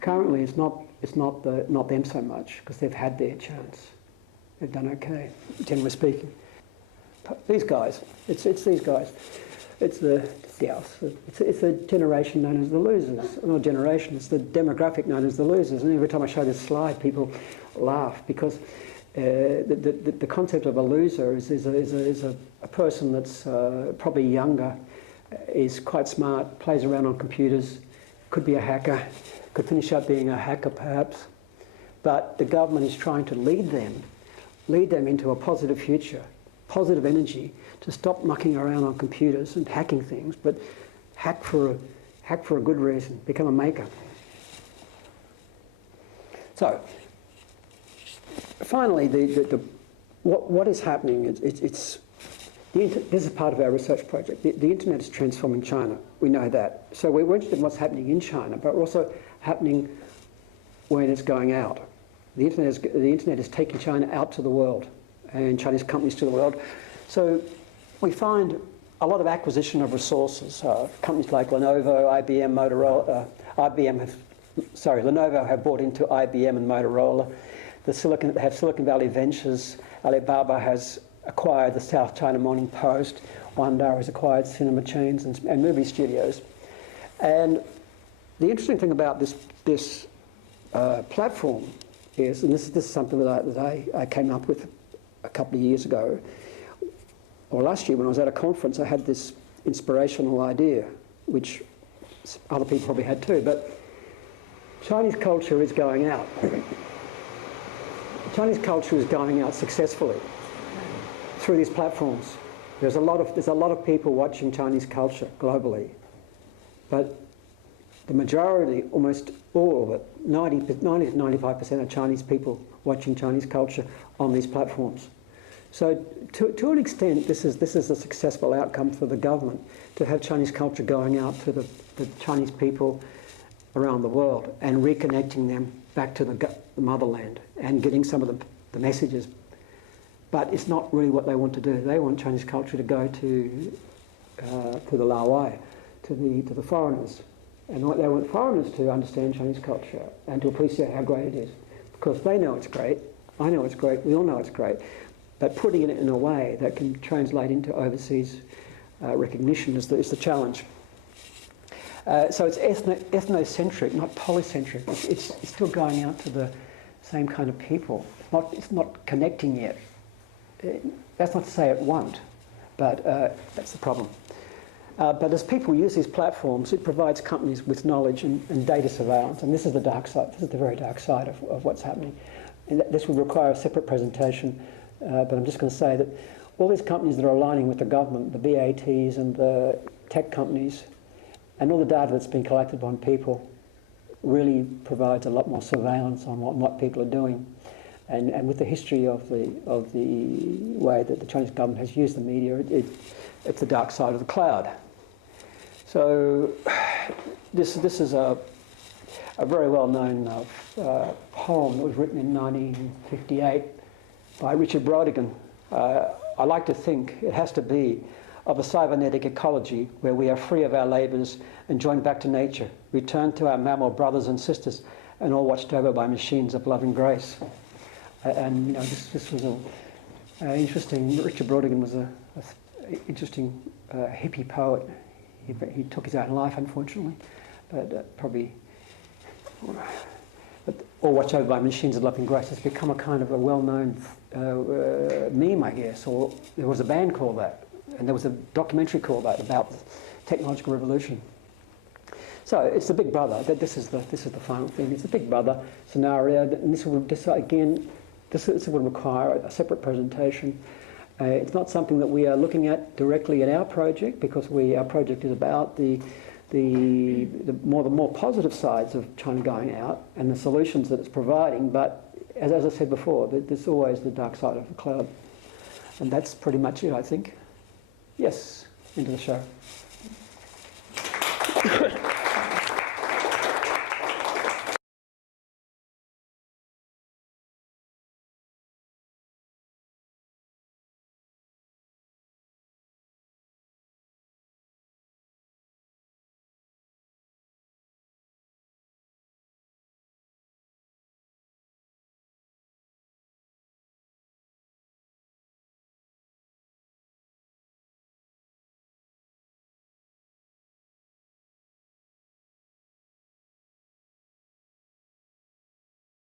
Currently, it's not them so much because they've had their chance. They've done okay, generally speaking. These guys, it's these guys. It's the generation known as the losers. Not generation, it's the demographic known as the losers. And every time I show this slide, people laugh because the concept of a loser is a person that's probably younger, is quite smart, plays around on computers, could be a hacker, could finish up being a hacker perhaps, but the government is trying to lead them into a positive future, positive energy, to stop mucking around on computers and hacking things, but hack for a good reason, become a maker. So, finally, what is happening? This is part of our research project. The internet is transforming China. We know that. So we're interested in what's happening in China, but also happening when it's going out. The internet is taking China out to the world, and Chinese companies to the world. So we find a lot of acquisition of resources. Companies like Lenovo, IBM, Motorola. Lenovo have bought into IBM and Motorola. They have Silicon Valley Ventures. Alibaba has acquired the South China Morning Post. Wanda has acquired cinema chains and movie studios. And The interesting thing about this platform is, and this is something that I came up with a couple of years ago, or last year when I was at a conference, I had this inspirational idea, which other people probably had too, but Chinese culture is going out. Chinese culture is going out successfully through these platforms. There's a lot of people watching Chinese culture globally, but the majority, almost all of it, 90 to 95% of Chinese people watching Chinese culture on these platforms. So to an extent, this is a successful outcome for the government, to have Chinese culture going out to the Chinese people around the world and reconnecting them back to the motherland and getting some of the messages. But it's not really what they want to do. They want Chinese culture to go to the Laowai, to the foreigners. And they want foreigners to understand Chinese culture and to appreciate how great it is. Because they know it's great, I know it's great, we all know it's great. But putting it in a way that can translate into overseas recognition is the challenge. So it's ethnocentric, not polycentric. It's still going out to the same kind of people. It's not connecting yet. That's not to say it won't, but that's the problem. But as people use these platforms, it provides companies with knowledge and data surveillance. And this is the dark side. This is the very dark side of what's happening. And this would require a separate presentation. But I'm just going to say that all these companies that are aligning with the government, the BATs and the tech companies, and all the data that's been collected on people, really provides a lot more surveillance on what people are doing. And with the history of the way that the Chinese government has used the media, it's the dark side of the cloud. So this is a very well-known poem that was written in 1958 by Richard Brautigan. I like to think it has to be of a cybernetic ecology where we are free of our labours and joined back to nature, returned to our mammal brothers and sisters, and all watched over by machines of loving grace. And you know, this was interesting. Richard Brautigan was an interesting hippie poet. He took his own life, unfortunately, but probably. But all watched over by machines of loving grace has become a kind of a well-known meme, I guess. Or there was a band called that, and there was a documentary called that about the technological revolution. So it's the Big Brother. This is the final thing. It's the Big Brother scenario, and this would require a separate presentation. It's not something that we are looking at directly in our project, because our project is about the more positive sides of China going out and the solutions that it's providing. But as I said before, there's always the dark side of the cloud, and that's pretty much it, I think. Yes, into the show.